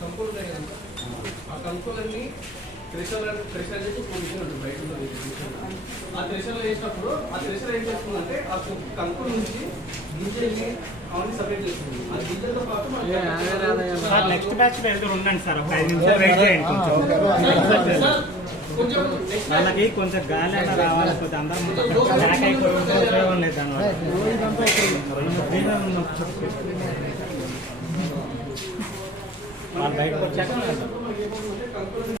కంకులు ఉన్నాయి కదా ఆ కంకులన్నీ థ్రెషర్ థ్రెషర్ చేసి పొజిషన్ ఉంటుంది బయట ఆ థ్రెషర్లో వేసినప్పుడు ఆ థ్రెషర్ ఏం చేస్తుందంటే ఆ కు- కంకుల నుంచి గింజల్ని అవన్నీ సపరేట్ చేస్తుంది. ఆ గింజలతో పాటు సార్ నెక్స్ట్ బ్యాచ్ వెళ్తూ ఉండండి సార్ ఒక ఐదు నిమిషాలు వెయిట్ చేయండి కొంచెం. వాళ్ళకి కొంచెం గాలి అలా రావాలి కొంచెం అందరం బ్యాక్ అయిపోయి ఉపయోగం లేదు దానివల్ల. బయటకు వచ్చాక